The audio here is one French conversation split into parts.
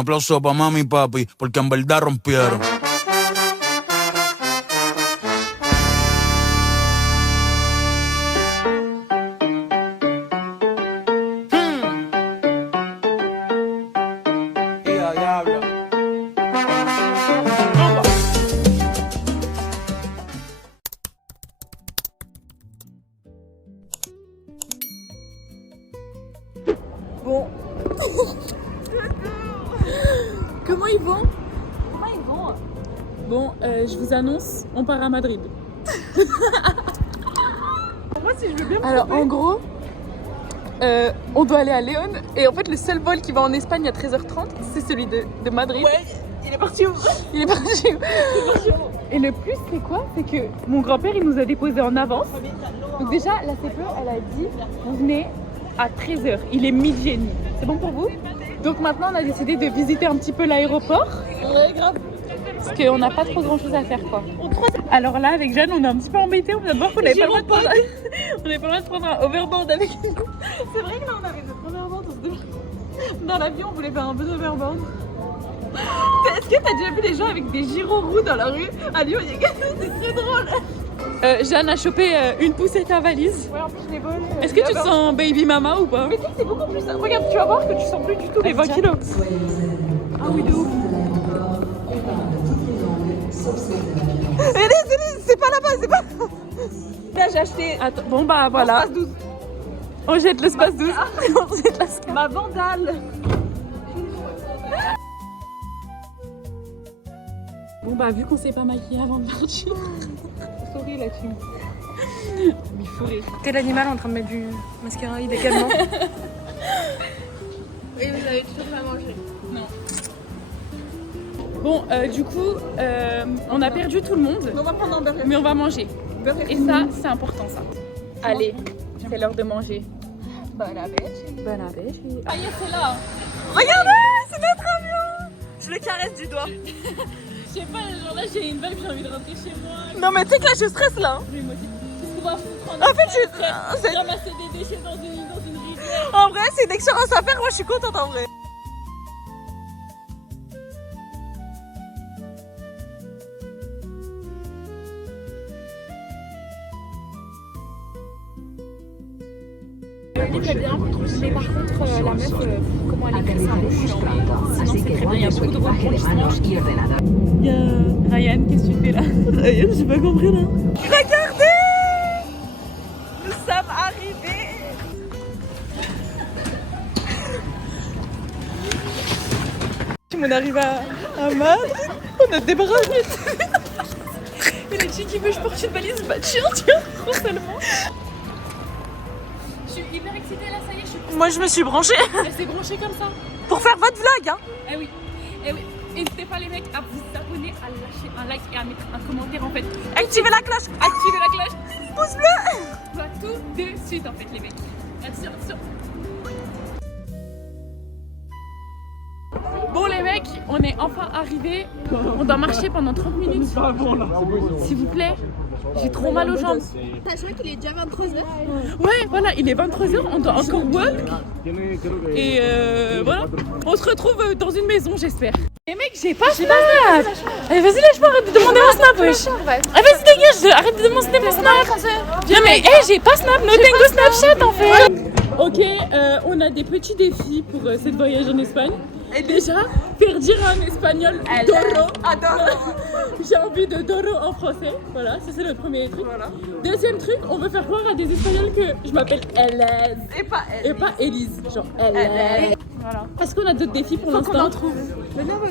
aplauso pa' mami y papi, porque en verdad rompieron. Bon. Comment ils vont? Bon, je vous annonce, on part à Madrid. Moi, si je veux bien. Alors, en gros, on doit aller à Léon. Et en fait, le seul vol qui va en Espagne à 13h30, c'est celui de Madrid. Ouais, il est parti où? Il est parti où? Et le plus, c'est quoi? C'est que mon grand-père, il nous a déposés en avance. Donc déjà, la CPE, elle a dit, on venait à 13h. Il est midi et demi. C'est bon pour vous? Donc maintenant, on a décidé de visiter un petit peu l'aéroport. Ouais, grave. Parce qu'on n'a pas trop grand-chose à faire, quoi. Alors là, avec Jeanne, on est un petit peu embêtés. On vient de voir qu'on n'avait pas, le droit de prendre un overboard avec nous. C'est vrai que là, on avait notre overboard. Dans l'avion, on voulait faire un peu d'overboard. Est-ce que t'as déjà vu des gens avec des gyros roux dans la rue? À Lyon, il y a c'est trop drôle. Jeanne a chopé une poussette à valise. Ouais, en plus, je l'ai volé. Est-ce que tu te sens baby mama ou pas? Mais tu sais que c'est beaucoup plus. Regarde, tu vas voir que tu sens plus du tout les 20 kilos. Ah oui, de ouf. C'est pas là-bas, c'est pas. Là, j'ai acheté. Attends, bon bah voilà. Space 12. On jette le space 12. On jette la scar. Ma vandale. Bon bah vu qu'on s'est pas maquillé avant de partir. Sorry la team. Il faut rire. T'es l'animal en train de mettre du mascara illégalement. Et vous avez toujours pas mangé? Non. Bon, du coup, on a perdu tout le monde, On va prendre un burger. mais on va manger. Burger. Et ça, c'est important ça. Allez, c'est l'heure de manger. Bon appétit. Bon appétit. Ah yes, c'est là. Regardez, c'est notre avion. Je le caresse du doigt. Je sais pas, genre là j'ai une vibe, j'ai envie de rentrer chez moi. Non mais tu sais que là je stresse là. Mais moi aussi. Qu'est-ce qu'on va foutre En fait, c'est- ramasser des déchets dans une rivière. En vrai, c'est une expérience à faire. Moi, je suis contente en vrai. Très bien, mais par contre, la meuf, comment elle écrit ça? Sinon, c'est très bien, il y a beaucoup de rebondissements. Il y a Ryan, qu'est-ce que tu fais là? Ryan, j'ai pas compris là. Regardez, nous sommes arrivés. On arrive à Madrid. On a débarrassé. Et la fille qui veut que je porte une valise, bah tiens, trop seulement. Je suis hyper excitée là, ça y est, je suis. Moi, je me suis branchée Elle s'est branchée comme ça. pour faire votre vlog. Hein. Eh oui, eh oui. N'hésitez pas les mecs à vous abonner, à lâcher un like et à mettre un commentaire en fait. Activez la cloche. Activez la cloche. Pouce bleu. On va tout de suite en fait les mecs. Attention, attention. Bon les mecs, on est enfin arrivés. On doit marcher pendant 30 minutes. S'il vous plaît. J'ai trop mal aux jambes. Sachant qu'il est déjà 23h. Ouais, voilà, il est 23h, on doit encore work. Et voilà, on se retrouve dans une maison, j'espère. Les mecs, j'ai pas Snap. Allez, vas-y, lâche-moi, arrête de demander mon Snap, wesh. Allez, vas-y, dégage, arrête de demander mon Snap. Viens, mais hey, j'ai pas Snap, no tango Snapchat en fait. Ok, on a des petits défis pour cette voyage en Espagne. Et déjà, faire dire à un espagnol Doro. Adore. J'ai envie de Doro en français. Voilà, ça c'est le premier truc. Voilà. Deuxième truc, on veut faire croire à des espagnols que je m'appelle Elise. Et pas elle. Et pas Elise, genre Elise. Voilà. Est-ce qu'on a d'autres défis pour Faut qu'on l'instant? en trouve.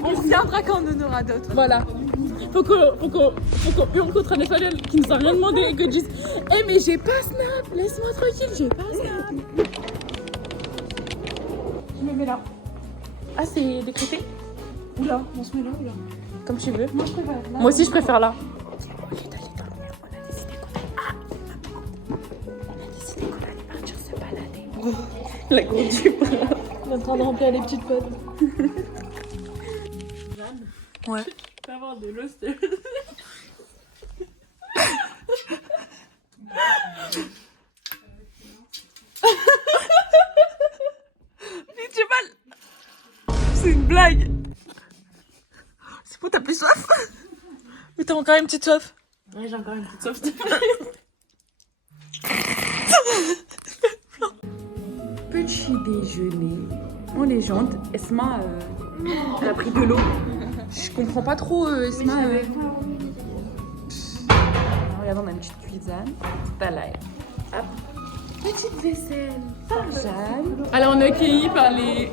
On reviendra quand on en aura d'autres. Voilà. Faut qu'on hurle contre un espagnol qui nous a rien demandé et que dise Eh mais j'ai pas Snap, laisse-moi tranquille, j'ai pas Snap. Je me mets là. Ah, c'est décrété? Oula, on se met là ou là? Comme tu veux. Moi je préfère là. Moi aussi, je préfère là. On a décidé qu'on allait partir se balader. La grosse du bras. On est en train de remplir les petites potes. Ouais. Tu peux avoir de l'eau, C'est une blague. Oh, t'as plus soif? Mais t'as encore une petite soif? Ouais, j'ai encore une petite soif. Petit déjeuner en légende. Esma, elle a pris de l'eau. Je comprends pas trop, Esma. Regarde, on a une petite cuisine. T'as là. Hop. Petite vaisselle par Jeanne. Alors, on est accueillis par les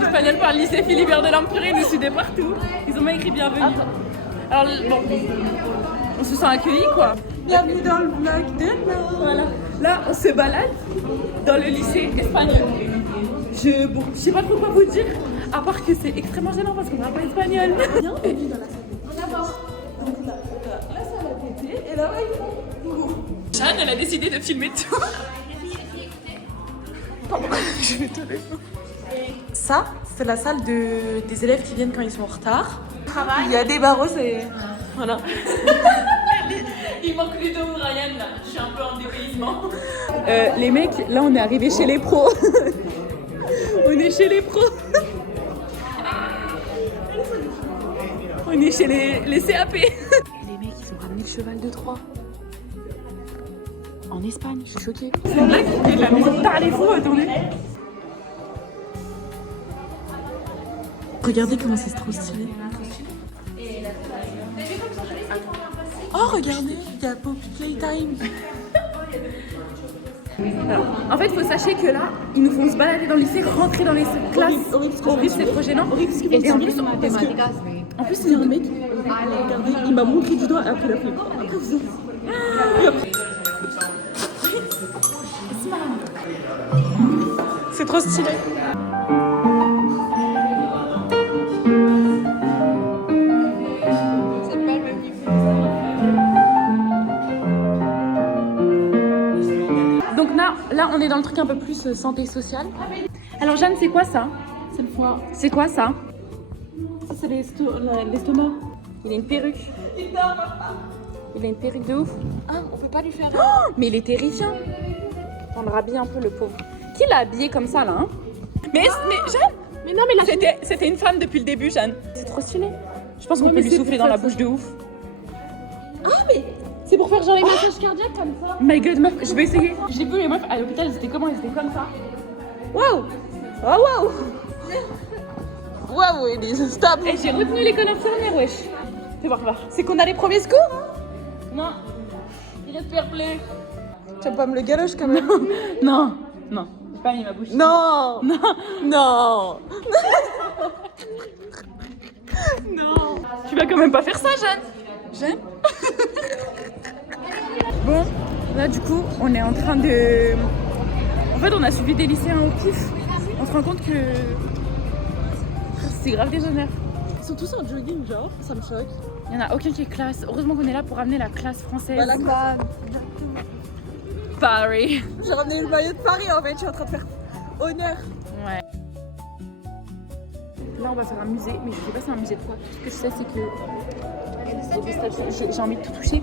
Espagnols par le lycée Philibert de Lampuré, nous suivent de partout. Ils ont même écrit bienvenue. Alors, bon, on se sent accueillis quoi. Bienvenue dans le vlog de Voilà. Là, on se balade dans le lycée espagnol. Je sais pas trop quoi vous dire, à part que c'est extrêmement gênant parce qu'on parle pas espagnol. Bienvenue dans la salle. On avance. Donc là, la salle à péter et là, ils font. Jeanne, elle a décidé de filmer tout. Je vais te laisser. Ça, c'est la salle des élèves qui viennent quand ils sont en retard. Il y a des barreaux, c'est. Voilà. Il manque Ludo ou Ryan là, je suis un peu en dépaysement. Les mecs, là on est arrivé chez les pros. On est chez les pros. On est chez les CAP. Et les mecs, ils ont ramené le cheval de Troie. En Espagne, je suis choquée. C'est une blague, il y a de la musique. Parlez-vous, attendez. Regardez comment c'est trop stylé. Oh, regardez, il y a Pop Playtime. Alors, en fait, il faut sachez que là, ils nous font se balader dans le lycée, rentrer dans les classes. Horrible, c'est trop gênant. Et en plus, parce que, en plus, il y a un mec, regardez, il m'a montré du doigt et après il a fait. C'est trop stylé. Donc là, on est dans le truc un peu plus santé sociale. Alors Jeanne, c'est quoi ça? C'est le foie. C'est quoi ça? Ça, c'est l'estomac. Il a une perruque. Il a une perruque de ouf. Ah, on peut pas lui faire. Oh, mais il est terrifiant. On le rhabille un peu, le pauvre. Qui l'a habillé comme ça, là hein? Mais Jeanne! Mais non, mais là, C'était une femme depuis le début, Jeanne. C'est trop stylé. Je pense qu'on peut lui souffler dans la bouche de ouf. Ah, mais c'est pour faire genre les massages cardiaques comme ça. My god, meuf, je vais essayer. J'ai vu les meufs à l'hôpital, elles étaient comment? Elles étaient comme ça. Waouh! Oh, waouh! Waouh, Elise, stop! Et j'ai retenu l'école infirmière, wesh. Fais voir. C'est qu'on a les premiers secours, hein? Non. Il reste fair play. Tu vas pas me le galoche quand même? Non. J'ai pas mis ma bouche. Non! Non. Non! Tu vas quand même pas faire ça, Jeanne. Bon, là du coup, on est en train de... En fait, on a suivi des lycéens au pif. On se rend compte que... C'est grave dégénère. Ils sont tous en jogging, genre, ça me choque. Il y en a aucun qui est classe. Heureusement qu'on est là pour amener la classe française. Voilà quoi. Paris. J'ai ramené le maillot de Paris en fait, je suis en train de faire honneur. Ouais. Là, on va faire un musée, mais je sais pas si c'est un musée de quoi. Tout ce que je sais, c'est que j'ai envie de tout toucher.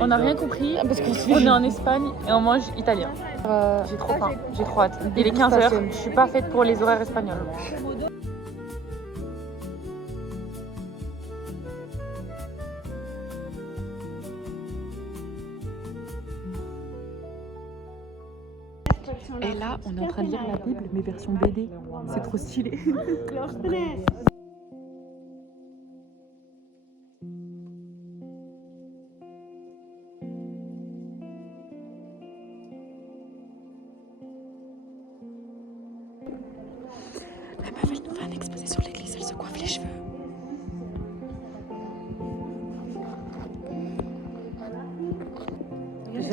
On n'a rien compris parce qu'on est en Espagne et on mange italien. J'ai trop faim, j'ai trop hâte. Il est 15h, je suis pas faite pour les horaires espagnols. Et là, on est en train de lire la Bible, mais version BD. C'est trop stylé. La meuf, elle nous fait un exposé sur l'église, elle se coiffe les cheveux.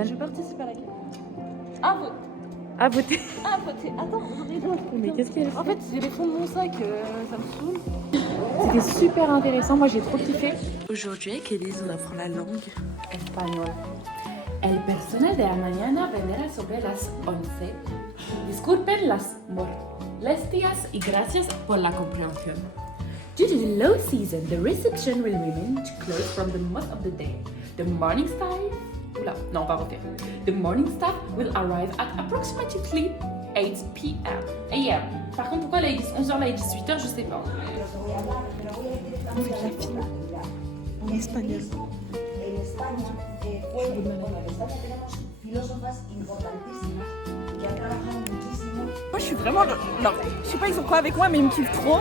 Je participe à la quête. À voter. Ah, voter. Attends, j'en ai d'autres. Mais qu'est-ce qu'elle fait? En fait, j'ai les fonds de mon sac, ça me saoule. C'était super intéressant, moi j'ai trop kiffé. Aujourd'hui, avec Elise, on apprend la langue Espagnol. El personal de la mañana vendrá sobre las 11. Disculpen las Les tías y gracias por la comprensión. Due to the low season, the reception will remain closed from the most of the day. The morning staff... Oula, non, on va refaire. The morning staff will arrive at approximately 8 p.m. AM. Par contre, pourquoi là ils disent 11h, là ils disent 18h, je sais pas. En espagnol. Moi je suis vraiment... Non, je sais pas ils ont quoi avec moi mais ils me kiffent trop.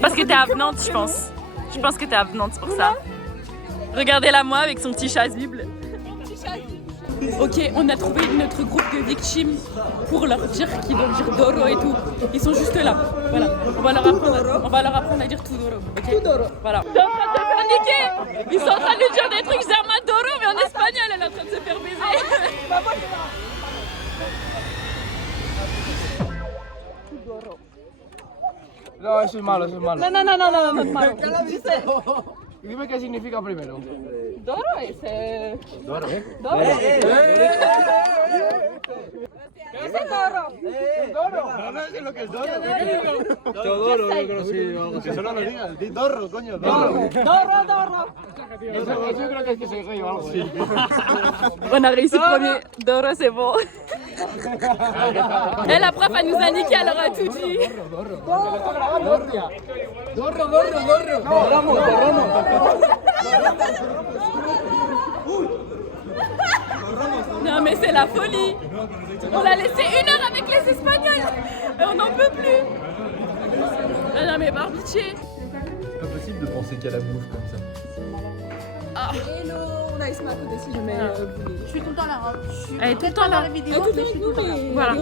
Parce que t'es avenante, je pense. Je pense que t'es avenante pour ça. Regardez-la moi avec son petit chasuble. Ok, on a trouvé notre groupe de victimes pour leur dire qu'ils doivent dire Doro et tout. Ils sont juste là. Voilà. On va leur apprendre à dire tout Doro. Okay. Tout Doro. Voilà. T'es en train de te faire niquer. Ils sont en train de lui dire des trucs Zerma Doro mais en espagnol elle est en train de se faire baiser. No, eso es malo, eso es malo. No, malo. Dice... Dime qué significa primero. Doro es... Doro. Doro. Dice Doro. Doro. No sé lo que es Doro. Teodoro, yo creo que eso no lo digas. Di Dorro, coño. Dorro. Doro. Eso yo creo que es que soy rey o algo así. On a réussi premier. Doro, c'est bon. Et la prof, elle nous a niqué, elle leur a tout dit. Dorro. Non mais c'est la folie. On l'a laissé 1 heure avec les Espagnols. Et on n'en peut plus. Non mais barbiché. C'est impossible de penser qu'à la bouffe comme ça. Hello, on a Isma à côté si jamais vous voulez. Je suis tout le temps là. Elle est tout le temps là. Voilà.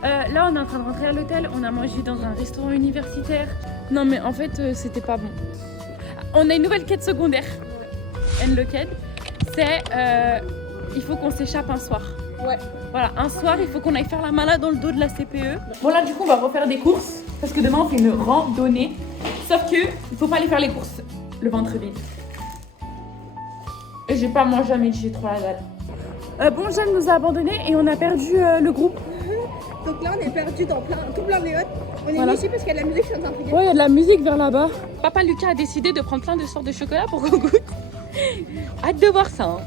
Voilà. Là on est en train de rentrer à l'hôtel. On a mangé dans un restaurant universitaire. Non mais en fait c'était pas bon. On a une nouvelle quête secondaire. Le quête, c'est il faut qu'on s'échappe un soir. Ouais. Voilà, un soir il faut qu'on aille faire la malade dans le dos de la CPE. Bon là du coup on va refaire des courses parce que demain on fait une randonnée. Sauf que il faut pas aller faire les courses le ventre vide. Et j'ai pas mangé à midi, j'ai trop la dalle. Bon, Jeanne nous a abandonnés et on a perdu le groupe. Donc là on est perdu dans tout plein de hautes. On est Voilà. ici parce qu'il y a de la musique, je suis en train de regarder. Ouais, il y a de la musique vers là-bas. Papa Lucas a décidé de prendre plein de sortes de chocolat pour qu'on goûte. Hâte de voir ça. Hein.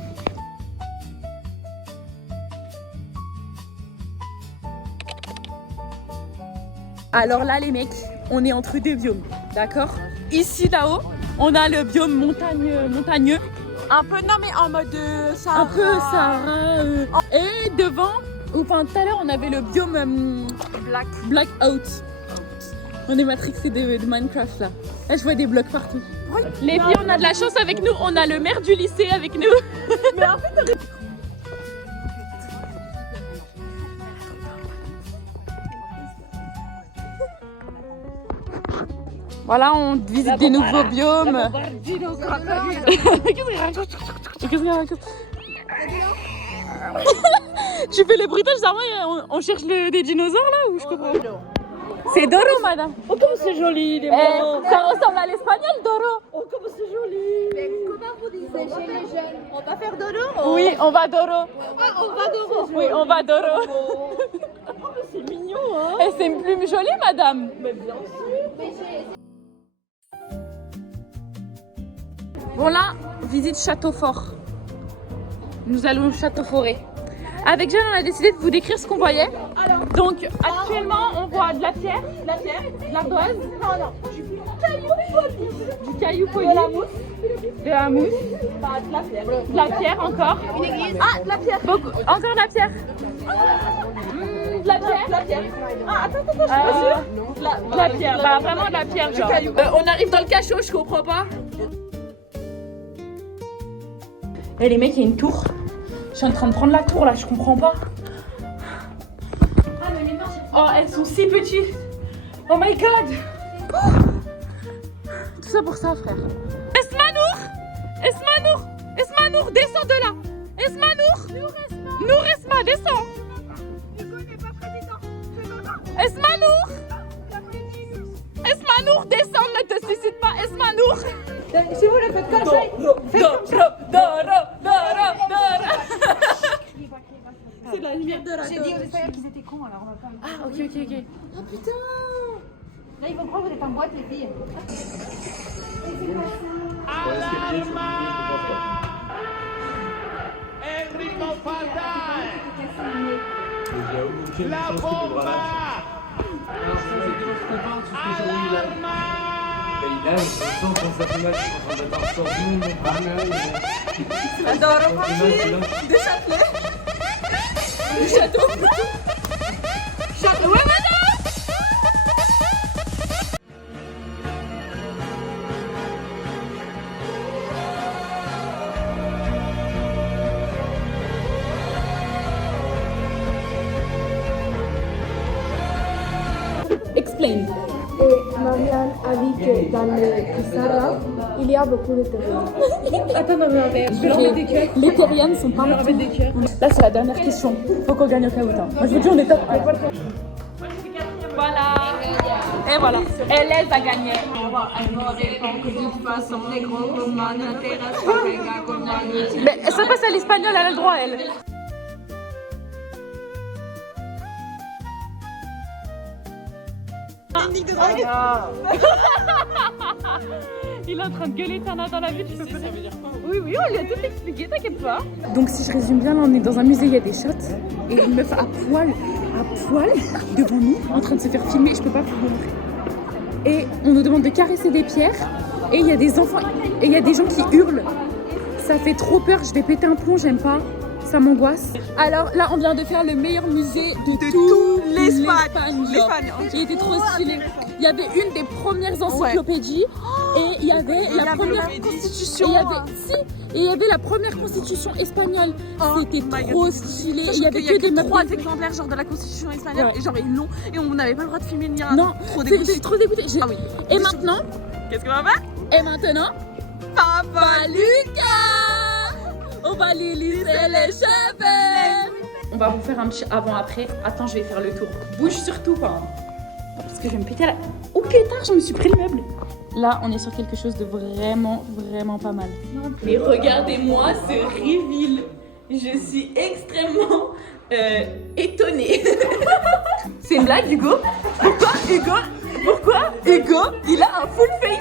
Alors là les mecs, on est entre deux biomes, d'accord? Ici là-haut, on a le biome montagneux. Un peu, non mais en mode Sahara. Un peu Sahara. Et devant, enfin tout à l'heure on avait le biome Blackout. On est matrixé de Minecraft là. Là je vois des blocs partout. Oui. Les filles, on a de la chance avec nous, on a le maire du lycée avec nous. Mais en fait, Voilà, on visite des nouveaux biomes. Qu'est-ce qu'il raconte? Tu fais les bruitages, ça on cherche des dinosaures là ou je comprends? C'est Doro, madame. oh comme c'est joli les moments. Ça ressemble à l'espagnol, Doro. Oh comme c'est joli. Mais comment vous dites chez les jeunes? On va faire Doro? Oui, on va Doro. On va Doro. Oui, on va Doro. Oh mais c'est mignon hein. Et c'est une plume jolie, madame. Mais bien sûr. Bon là, visite Château Fort. Nous allons au Château Forêt. Avec Jeanne, on a décidé de vous décrire ce qu'on voyait. Donc actuellement, on voit de la pierre, de l'ardoise, du caillou poli, de la mousse, de la pierre encore. Une église. Ah de la pierre. Beaucoup, encore de la pierre. De la pierre. Ah attends, je suis pas sûre. De la pierre, bah vraiment de la pierre. Genre. On arrive dans le cachot, je comprends pas. Et les mecs, il y a une tour. Je suis en train de prendre la tour là, je comprends pas. Oh, elles sont si petites. Oh my god. Tout ça pour ça, frère. Esmanour, descends de là. Esmanour, descends. Esmanour, descends, ne te suicide pas, Esmanour. Si vous le faites comme ça, Doro. C'est la lumière de la j'ai dit aux Espagnols qu'ils étaient cons, alors on va pas. Ah, ok, ok, ok. Oh putain! Là, ils vont croire que vous êtes en boîte, les filles. La bomba! Alors ça, c'est quelque chose qu'on parle, tout ce que j'ai eu là. Il a, je sens qu'on s'appelle en train d'être sorti, mais pas mal. Adoro partir de Châtelet. Du château. Château, ouais, madame. Explain. Et Marianne a dit que dans les Pissarra, il y a beaucoup de terriens. Attends, non, mais je vais leur des cœurs. Les terriens sont pas Des cœurs. Là, c'est la dernière question. Faut qu'on gagne au caout. Moi, je vous dis, on est top. Voilà. Et voilà. Elle les a gagnés. Mais ça passe à l'espagnol, elle a le droit, elle. Il est en train de gueuler Tana dans la ville, tu peux pas. Ça veut dire quoi? Oui, oui, on lui a tout expliqué, t'inquiète pas. Donc si je résume bien, là on est dans un musée, il y a des shots et une meuf à poil devant nous, en train de se faire filmer, je peux pas vous montrer. Et on nous demande de caresser des pierres et il y a des enfants et il y a des gens qui hurlent. Ça fait trop peur, je vais péter un plomb, j'aime pas. Ça m'angoisse. Alors là, on vient de faire le meilleur musée de tout l'Espagne. Il était trop stylé. Il y avait une des premières encyclopédies et il y avait la première constitution. Et il y avait la première constitution espagnole. C'était trop stylé. Il y avait que des 3 exemplaires genre de la constitution espagnole et genre ils l'ont et on n'avait pas le droit de filmer ni rien. Non, trop dégoûté. Je suis trop dégoûtée. Ah oui. Et maintenant, qu'est-ce qu'on va faire? Et maintenant, Papa Lucas, on va lui lisser les cheveux. On va vous faire un petit avant-après. Attends, je vais faire le tour. Bouge surtout pas. Parce que je vais me péter la... Oh pétard, je me suis pris le meuble. Là, on est sur quelque chose de vraiment, vraiment pas mal. Mais regardez-moi ce reveal. Je suis extrêmement étonnée. C'est une blague, Hugo? Pourquoi Hugo, il a un full face?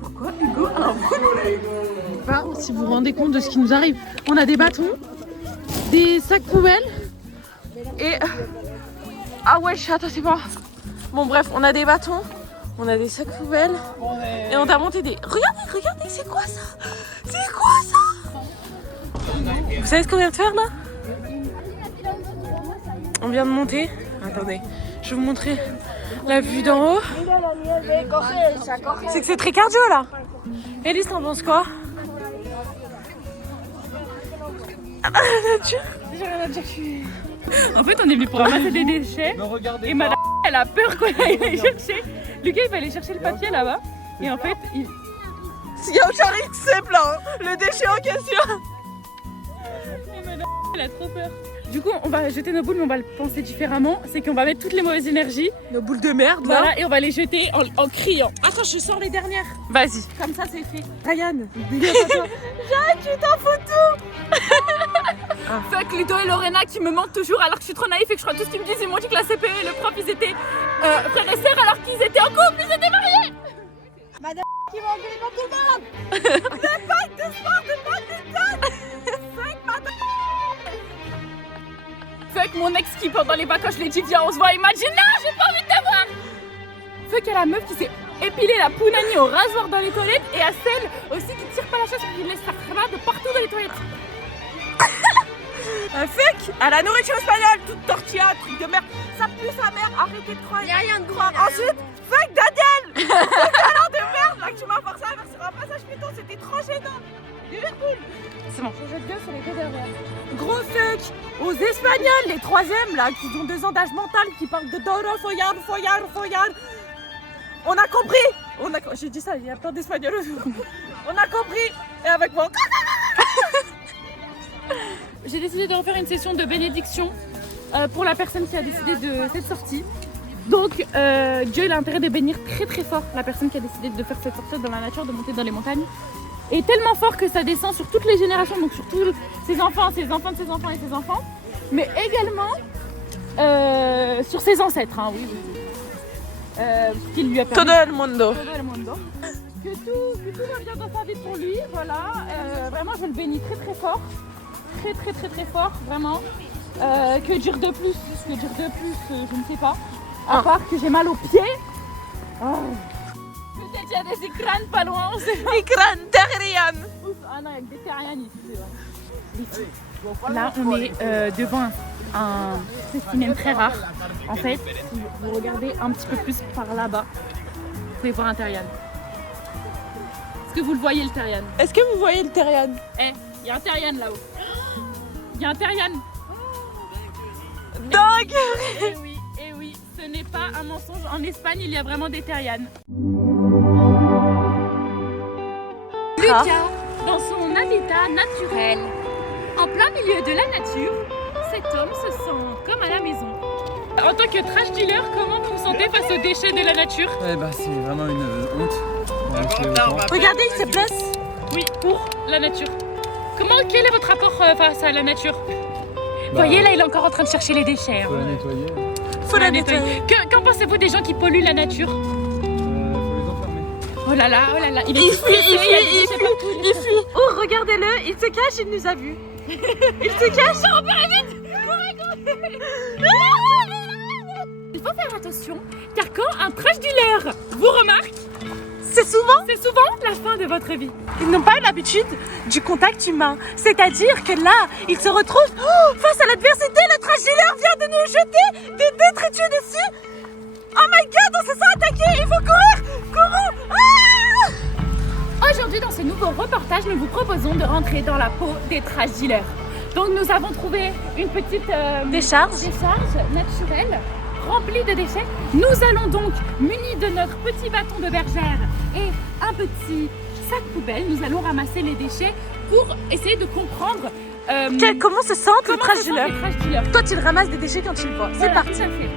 Pourquoi Hugo a un full face? Enfin, si vous vous rendez compte de ce qui nous arrive, on a des bâtons, des sacs poubelles et... Ah ouais, attends, c'est pas... Bon bref, on a des bâtons, on a des sacs poubelles et on a monté des... Regardez, c'est quoi ça? C'est quoi ça? Vous savez ce qu'on vient de faire là? On vient de monter... Attendez, je vais vous montrer la vue d'en haut. C'est que c'est très cardio là. Élise, t'en penses quoi? Ah, la nature. J'ai rien à dire, En fait, on est venu pour ramasser des déchets. Et madame, elle a peur qu'on aille les chercher. Lucas, il va aller chercher le papier là-bas. Et en fait, il... Il y a un charix, c'est plein. Le déchet en question. Et madame, elle a trop peur. Du coup, on va jeter nos boules, mais on va le penser différemment. C'est qu'on va mettre toutes les mauvaises énergies. Nos boules de merde là. Voilà, et on va les jeter en criant. Attends, je sors les dernières. Vas-y. Comme ça, c'est fait. Ryan, Jacques, tu t'en fous tout. Fuck Ludo et Lorena qui me mentent toujours alors que je suis trop naïf et que je crois tout ce qu'ils me disent. Ils m'ont dit que la CPE et le prof, ils étaient frères et sœurs alors qu'ils étaient en couple, ils étaient mariés. Madame qui va engueuler dans tout le monde. Le pack de sport de badminton. 5 matins. Fuck mon ex qui pendant les vacances, je lui ai dit viens on se voit, il m'a dit non j'ai pas envie de te voir. Fuck à la meuf qui s'est épilée la pounani au rasoir dans les toilettes et à celle aussi qui tire pas la chasse et qui laisse sa crème de partout dans les toilettes. Fuck à la nourriture espagnole, toute tortilla, truc de merde. Ça pue sa mère, arrêtez de croire. Y'a rien de croire. Ensuite, fuck Daniel. Talent de merde là que tu m'as forcé à faire sur un passage piéton, c'était trop gênant. C'est bon. Je gueule sur les deux derrière. Gros fuck aux Espagnols, les 3e là, qui ont 2 ans d'âge mental, qui parlent de Doro, Foyard. On a compris. J'ai dit ça, il y a plein d'Espagnols. On a compris. Et avec moi. J'ai décidé de refaire une session de bénédiction pour la personne qui a décidé de cette sortie. Donc Dieu il a intérêt de bénir très très fort la personne qui a décidé de faire cette sortie dans la nature, de monter dans les montagnes. Et tellement fort que ça descend sur toutes les générations, donc sur tous ses enfants, ses enfants de ses enfants et ses enfants. mais également sur ses ancêtres, hein, oui. Qu'il lui a permis. Todo el mundo. Todo el mundo. Que tout va bien dans sa vie pour lui, voilà. Vraiment, je le bénis très très fort. Très fort, vraiment. Que dire de plus? Je ne sais pas. À part que j'ai mal aux pieds. Peut-être qu'il y a des écrans pas loin, on sait pas. Ikran Terrian. Ah non, il y a que des terriens ici, c'est vrai. Là, on est devant un spécimen très rare. En fait, si vous regardez un petit peu plus par là-bas, vous pouvez voir un terrian. Est-ce que vous le voyez, le terrian? Est-ce que vous voyez le Terrian? Eh, il y a un terrian là-haut. Il y a un terrian. Dingue. Eh oui, ce n'est pas un mensonge. En Espagne, il y a vraiment des terrians. Lucas, dans son habitat naturel, en plein milieu de la nature, cet homme se sent comme à la maison. En tant que trash dealer, comment vous vous sentez face aux déchets de la nature? Eh bah, c'est vraiment une honte. Regardez, il se blesse. Oui, pour la nature. Quel est votre rapport face à la nature? Vous Bah, voyez, là, il est encore en train de chercher les déchets. Faut la nettoyer. Faut la nettoyer. Qu'en pensez-vous des gens qui polluent la nature? Faut les enfermer. Oh là là, il Il fuit. Oh, regardez-le, il se cache, il nous a vus. Il se cache. Il faut faire attention, car quand un trash dealer vous remarque, C'est souvent, la fin de votre vie. ils n'ont pas l'habitude du contact humain. C'est-à-dire que là, ils se retrouvent face à l'adversité. Le trash dealer vient de nous jeter des détritus dessus. Oh my god, on se sent attaqué. Il faut courir. Courons. Aujourd'hui, dans ce nouveau reportage, nous vous proposons de rentrer dans la peau des trash dealers. Donc nous avons trouvé une petite Décharge. naturelle remplie de déchets. Nous allons donc, munis de notre petit bâton de bergère et un petit sac poubelle, nous allons ramasser les déchets pour essayer de comprendre Comment se sentent les comment trash se sentent dealers? les trash dealers. Toi, tu ramasses des déchets quand tu le vois. C'est Voilà, parti. tout à fait.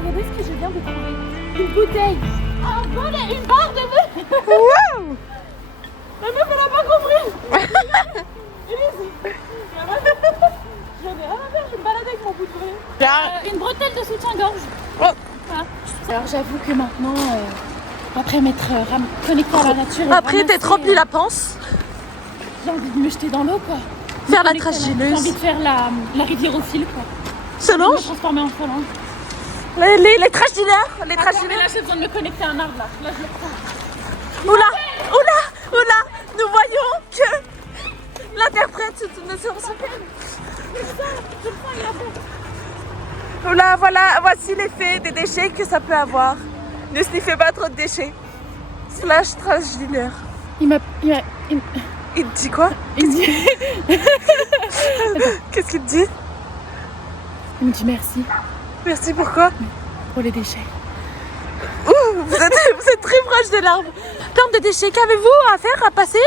Regardez ce que je viens de trouver. Une bouteille. Un volet, une barre de vin. Wow. La meuf, elle a pas compris. J'en ai rien à faire, je vais me balader avec mon bout de vrai. Une bretelle de soutien-gorge. Oh. Voilà. Alors j'avoue que maintenant, après m'être connectée à la nature, et Après, t'être ramassé, rempli la panse. j'ai envie de me jeter dans l'eau, quoi. Faire la Connecter à trash J'ai envie dealeuse. de faire la rivière au fil, quoi. Me Solange. transformer en phalange. Les trash dealers. Les trash Attends, mais dealers. là, j'ai besoin de me connecter à un arbre, là. Là, je le prends. Oula. Nous voyons que l'interprète ne se ressemble. Oula, voici l'effet des déchets que ça peut avoir. Ne sniffez pas trop de déchets. Slash trash dealer. Il te dit quoi? me dit Qu'est-ce qu'il te dit? merci Merci, pourquoi? pour les déchets. Vous êtes très proche de l'arbre. Plein de déchets. Qu'avez-vous à faire, à passer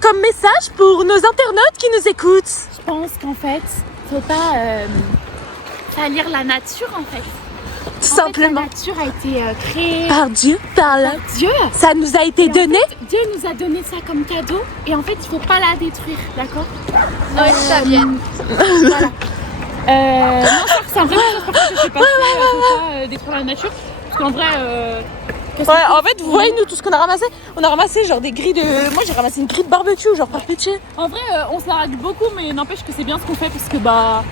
comme message pour nos internautes qui nous écoutent? Je pense qu'en fait, faut pas salir la nature, en fait. Tout simplement. En fait, la nature a été créée Par Dieu, par là. par Dieu. Ça nous a été Et en donné. fait, Dieu nous a donné ça comme cadeau et en fait il faut pas la détruire, d'accord? Noël, ça vient. Voilà. Non, ça c'est un vrai message par contre que je suis passée, faut pas détruire la nature. Parce qu'en vrai, qu'est-ce Ouais, que- en fait, vous voyez, nous, tout ce qu'on a ramassé, on a ramassé genre des grilles de. Moi, j'ai ramassé une grille de barbecue, genre par pitié. En vrai, on se la racle beaucoup, mais n'empêche que c'est bien ce qu'on fait parce que bah.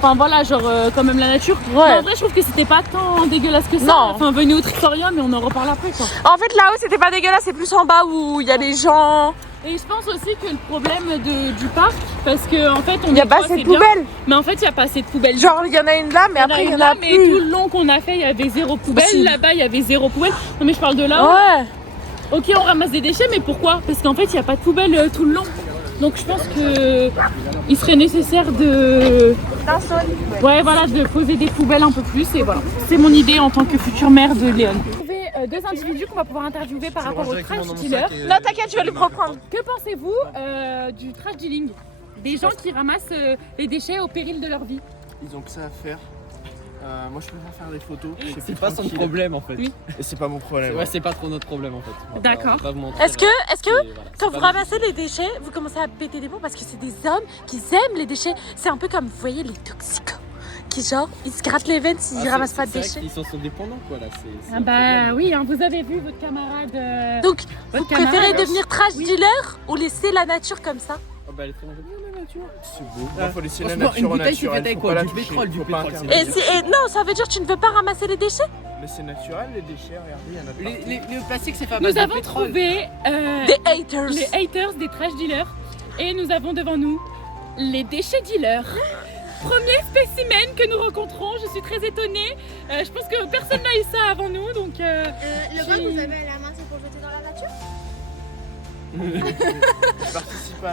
Enfin voilà, genre quand même la nature. Ouais. Mais en vrai, je trouve que c'était pas tant dégueulasse que ça. Non. Enfin, venez au Trictorium et on en reparle après quoi. En fait, là-haut, c'était pas dégueulasse, c'est plus en bas où il y a les gens. Et je pense aussi que le problème du parc, parce que en fait, on Il y a pas nettoie, assez de c'est bien, poubelles. mais en fait, il y a pas assez de poubelles. Genre, il y en a une là, mais après, il y en a mais tout plus. le long qu'on a fait, il y avait zéro poubelle. Si. Là-bas, il y avait zéro poubelle. Non, mais je parle de là. Ouais. Ok, on ramasse des déchets, mais pourquoi? Parce qu'en fait, il n'y a pas de poubelle tout le long. Donc, je pense que il serait nécessaire de. Ouais, voilà, de poser des poubelles un peu plus. Et voilà. C'est mon idée en tant que future maire de Léon. Deux individus qu'on va pouvoir interviewer par rapport au trash dealer. Non, t'inquiète, je vais le reprendre. Que pensez-vous du trash dealing? Des gens qui ramassent les déchets au péril de leur vie. Ils ont que ça à faire. Moi je préfère faire des photos. C'est pas son problème en fait. Oui. Et c'est pas mon problème. Ouais, c'est pas trop notre problème en fait. On va D'accord. pas- on va pas vous mentir. Est-ce que Et voilà, quand c'est vous pas ramassez les déchets, vous commencez à péter des bombes parce que c'est des hommes qui aiment les déchets. C'est un peu comme, vous voyez, les toxicos. Qui genre, ils se grattent les veines s'ils Ah, ramassent pas de c'est vrai déchets. qu'ils sont dépendants quoi là. C'est Ah un bah problème. oui, hein, vous avez vu votre camarade. Donc, vous Votre préférez camarade, devenir trash dealer ou laisser la nature comme ça? Oh bah elle est très bien la nature. C'est beau. Il faut laisser la Franchement, nature une bouteille, c'est naturelle. fait avec Faut quoi? pas la Du toucher, pétrole, du faut pas pétrole, interdire. Non, ça veut dire que tu ne veux pas ramasser les déchets? Mais c'est naturel les déchets, regardez, il y en a partout. Les plastiques c'est pas à Nous base de avons pétrole. trouvé des haters. Les haters des trash dealers. Et nous avons devant nous les déchets dealers. Premier spécimen que nous rencontrons, je suis très étonnée. Je pense que personne n'a eu ça avant nous, donc... Le bain que vous avez à la main, c'est pour jeter dans la nature? Je participe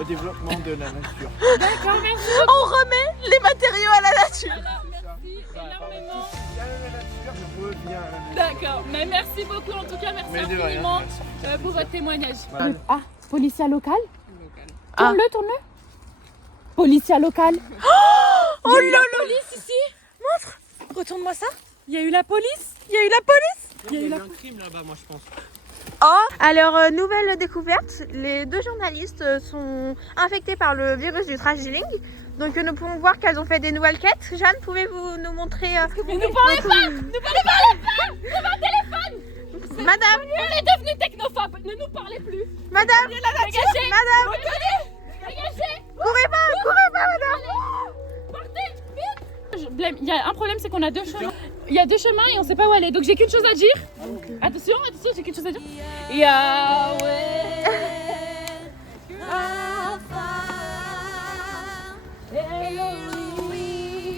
au développement de la nature. D'accord, merci. On remet les matériaux à la nature. Voilà, merci énormément. Il y a la nature, je reviens à la nature. D'accord, mais merci beaucoup en tout cas, merci Mais de rien, infiniment merci. pour votre témoignage. Voilà. Ah, policia local. Ah. Tourne-le, tourne-le. Policia local. Oh là là. Police ici. Montre. Retourne-moi ça. Il y a eu la police. Il y a eu la police. Il y a eu la un crime là-bas moi je pense. Oh, alors nouvelle découverte, les deux journalistes sont infectés par le virus du trash dealing. Donc nous pouvons voir qu'elles ont fait des nouvelles quêtes. Jeanne, pouvez-vous nous montrer Mais ne parlez pas. Ne parlez pas. C'est mon téléphone. Madame, On est devenu technophobe. Ne nous parlez plus. madame, Dégagez. madame, Dégagez. courez pas, madame. Partez, vite. Blême, il y a un problème, c'est qu'on a deux chemins. Il y a deux chemins et on sait pas où aller. Donc j'ai qu'une chose à dire. Attention, attention, j'ai qu'une chose à dire. Yahweh.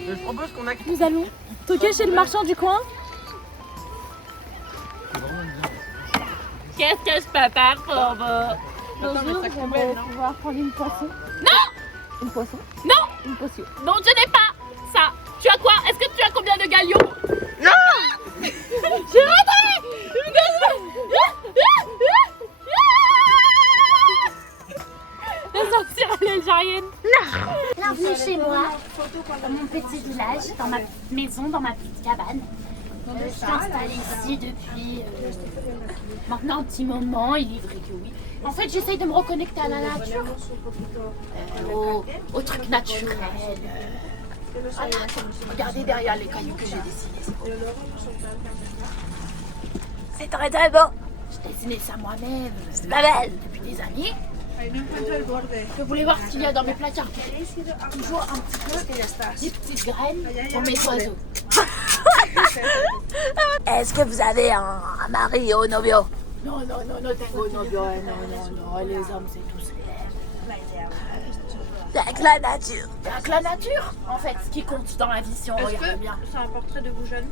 Je propose qu'on a... Nous allons toquer chez le marchand du coin. Qu'est-ce que je peux faire pour vous? Bonjour, j'aimerais pouvoir prendre une poisson. Non! Une poisson? Non! Une potion. Non, je n'ai pas ça. Tu as quoi? Est-ce que tu as combien de galions? Non! J'ai raté! La sorcière algérienne. Bienvenue chez moi, dans mon petit village, dans ma maison, dans ma petite cabane. Je suis installée ici depuis maintenant un petit moment, il est vrai que oui. En fait, j'essaye de me reconnecter à la nature, aux trucs naturels. Voilà. Regardez derrière les cailloux que j'ai dessinés. C'est très très beau. J'ai dessiné ça moi-même. C'est pas belle depuis des années. Je voulais voir ce qu'il y a dans mes placards. Toujours un petit peu des petites graines pour mes oiseaux. Est-ce que vous avez un mari au novio? Non, tengo novio, non, les hommes c'est tous c'est avec la nature. C'est avec la nature, en fait, ce qui compte dans la vie si on regarde bien. C'est un portrait de vous jeune?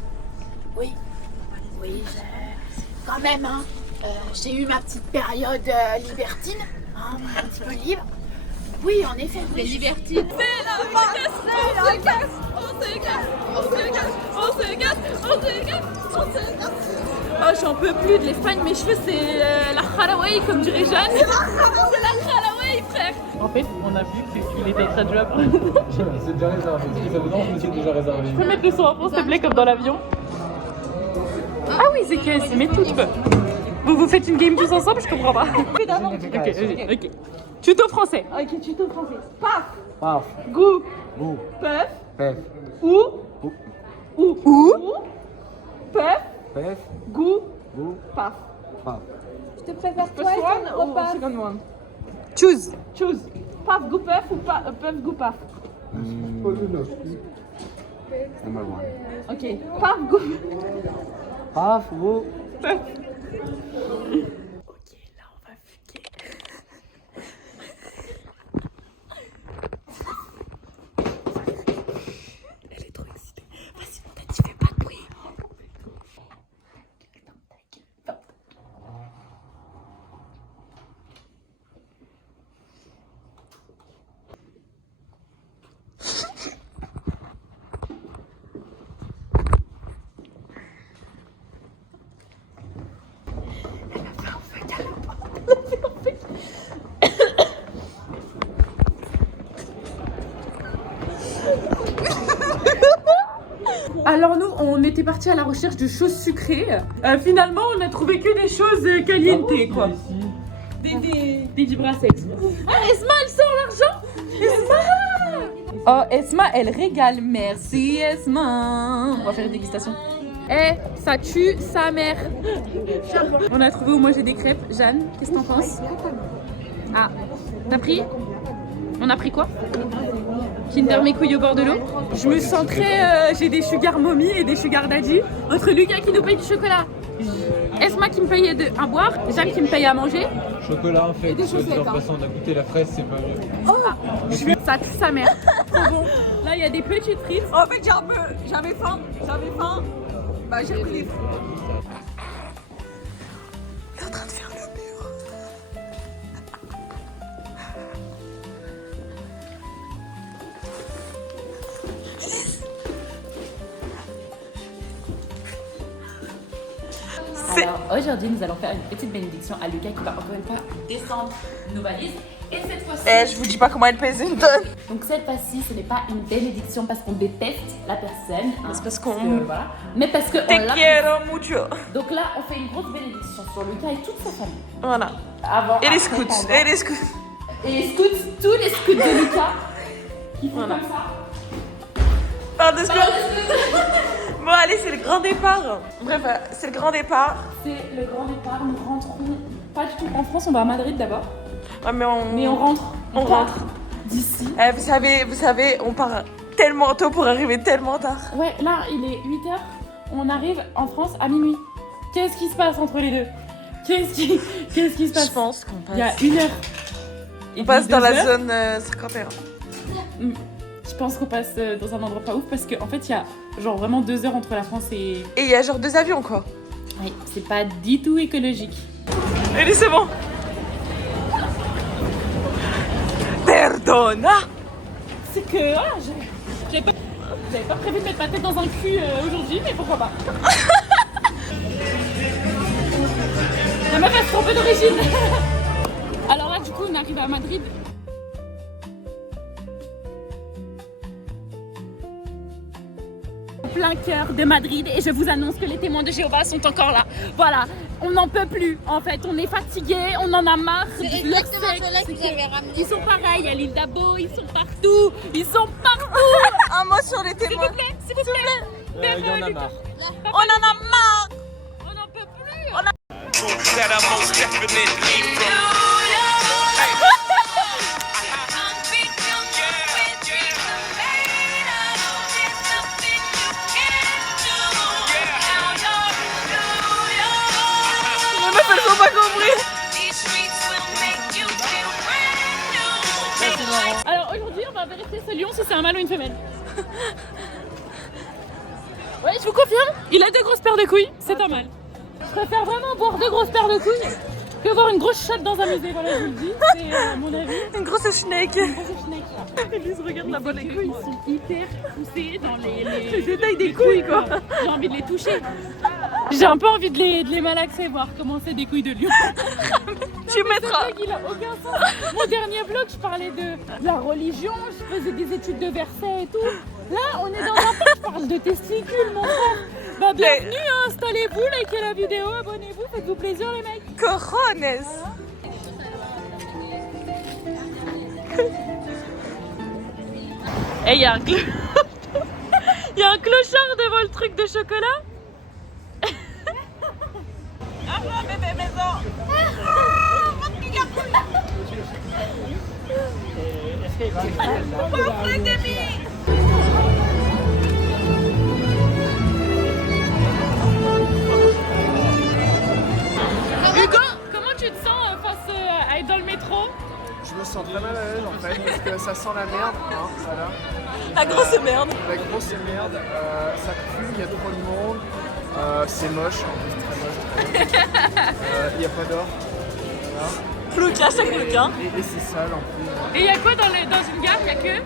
Oui, quand même, hein. J'ai eu ma petite période libertine, hein, un petit peu libre. Oui, en effet, oui. Libertine. Oh, j'en peux plus de l'Espagne, mes cheveux c'est la Haraway comme dirait Jeanne. C'est la Haraway, frère. En fait, on a vu qu'il était très job. C'est déjà réservé. Si ça vous dérange, je me suis déjà réservé. Tu peux mettre le son en fond, s'il te plaît, comme dans l'avion? Ah oui, c'est qu'elle s'y met toute. Vous faites une game tous ensemble, je comprends pas. Ok, vas-y, ok. Tuto français. Ok, tuto français. Paf, Paf. goût, Goût. peuf, Pef. ou, peuf, Pef. goût, Goût. paf. Paf. Je te préfère First toi one ou ou pas? second one? Choose. Choose. Paf, goût, peuf ou peuf, goût, paf? Number one. Ok. Paf, goût. Paf. Goût. Alors nous, on était partis à la recherche de choses sucrées. Finalement, on a trouvé que des choses calientes, quoi. Des vibracets. Ah, Esma, elle sort l'argent. Esma. Oh, Esma, elle régale. Merci, Esma. On va faire une dégustation. Eh, ça tue sa mère. On a trouvé où manger des crêpes. Jeanne, qu'est-ce que t'en penses? Ah, t'as pris? On a pris quoi? Kinder mes couilles au bord de l'eau. Je me sens très... j'ai des sugar mommy et des sugar daddy. Entre Lucas qui nous paye du chocolat, Esma qui me paye à boire, Jeanne qui me paye à manger. Chocolat, en fait, de toute façon, on a goûté la fraise, c'est pas mieux. Ça tue sa mère. Trop bon. Là, il y a des petites frites. En fait, j'avais faim. Bah, j'ai pris les frites. Il est en train de faire le mur. Alors aujourd'hui nous allons faire une petite bénédiction à Lucas qui va encore une fois descendre nos valises. Et cette fois-ci... je vous dis pas comment elle pèse une tonne. Donc cette fois-ci ce n'est pas une bénédiction parce qu'on déteste la personne. Hein, c'est parce qu'on... voilà, mais parce qu'on Te quiero mucho. Donc là on fait une grosse bénédiction sur Lucas et toute sa famille. Voilà. Avant, Et les après, scouts. pendant. Et les scouts. Et les scouts, tous les scouts de Lucas qui font Voilà. comme ça. Pardon, bon, allez, c'est le grand départ. Bref, c'est le grand départ. C'est le grand départ. Nous rentrons pas du tout en France. On va à Madrid d'abord. Ouais, mais on rentre. On rentre. D'ici. Vous savez, on part tellement tôt pour arriver tellement tard. Ouais, là, il est 8h. On arrive en France à minuit. Qu'est-ce qui se passe entre les deux? Qu'est-ce qui se passe? Je pense qu'on passe. Il y a 1 heure. On passe dans la zone 51. Je pense qu'on passe dans un endroit pas ouf parce qu'en fait, il y a genre vraiment 2 heures entre la France et... Et il y a genre 2 avions, quoi. Oui, c'est pas du tout écologique. Allez, c'est bon. Perdona. C'est que... j'avais pas prévu de mettre ma tête dans un cul aujourd'hui, mais pourquoi pas. La meuf, elle se trompait d'origine. Alors là, du coup, on arrive à Madrid. Plein cœur de Madrid et je vous annonce que les témoins de Jéhovah sont encore là. Voilà, on n'en peut plus en fait, on est fatigué, on en a marre. Ils sont pareils à l'île d'Abo, ils sont partout, Un mot sur les témoins. s'il vous plaît. Il y en a marre. On en a marre. On n'en peut plus. Les meufs, elles sont pas compris. Alors aujourd'hui, on va vérifier ce lion si c'est un mâle ou une femelle. Ouais, je vous confirme, il a 2 grosses paires de couilles, c'est un mâle. Je préfère vraiment boire 2 grosses paires de couilles que voir une grosse chatte dans un musée, voilà, je vous le dis, c'est mon avis. Une grosse snake. Une grosse snake. Elise, regarde la bonne couille. Ils sont hyper poussés dans les détails des couilles, quoi. J'ai envie de les toucher. J'ai un peu envie de les malaxer, voir comment c'est des couilles de lion. Tu mettras. Il a aucun sens. Mon dernier vlog, je parlais de la religion, je faisais des études de versets et tout. Là, on est dans un temps, je parle de testicules, mon frère. Bah, bienvenue, hein, installez-vous, likez la vidéo, abonnez-vous, faites-vous plaisir, les mecs. Corones. Et il y a un clochard devant le truc de chocolat. Bébé maison. Hugo, comment tu te sens face à être dans le métro? Je me sens très mal à l'aise en fait, parce que ça sent la merde, hein, voilà. La grosse merde. La grosse merde, ça pue, il y a trop de monde, c'est moche, en plus très moche. Il n'y a pas d'or. Voilà. Plouc, à chaque plouc, hein. Et c'est sale en plus. Et il y a quoi dans une gare? Il y a que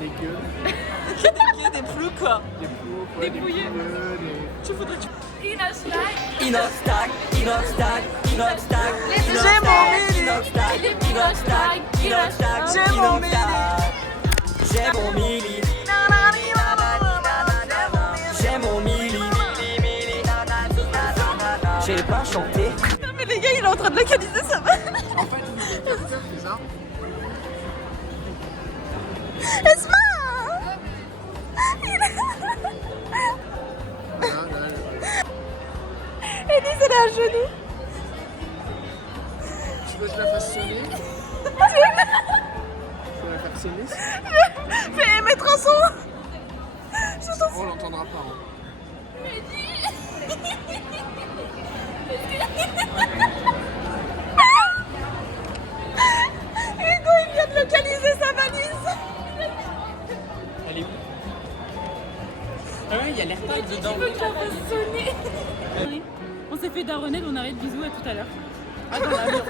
Les gueules, Des ploucs, quoi. des plots, Des des bouilleux. bleus, Tu voudrais... Inoxtag. Inoxtag. J'ai mon mini. Inoxtag. J'ai mon mini. J'ai mon mili. localiser sa valise. En fait, le capteur fait ça. Esma. Elise, elle est à genoux. Tu veux que je la fasse sonner? Je vais la faire sonner. Fais mettre un son. On l'entendra pas. Hein. Hugo, il vient de localiser sa valise. Elle est où? Ah ouais, il y a l'AirTag dedans. Tu veux que je la fasse sonner? On s'est fait daronner, on arrête, bisous, à tout à l'heure. Ah, dans l'avion.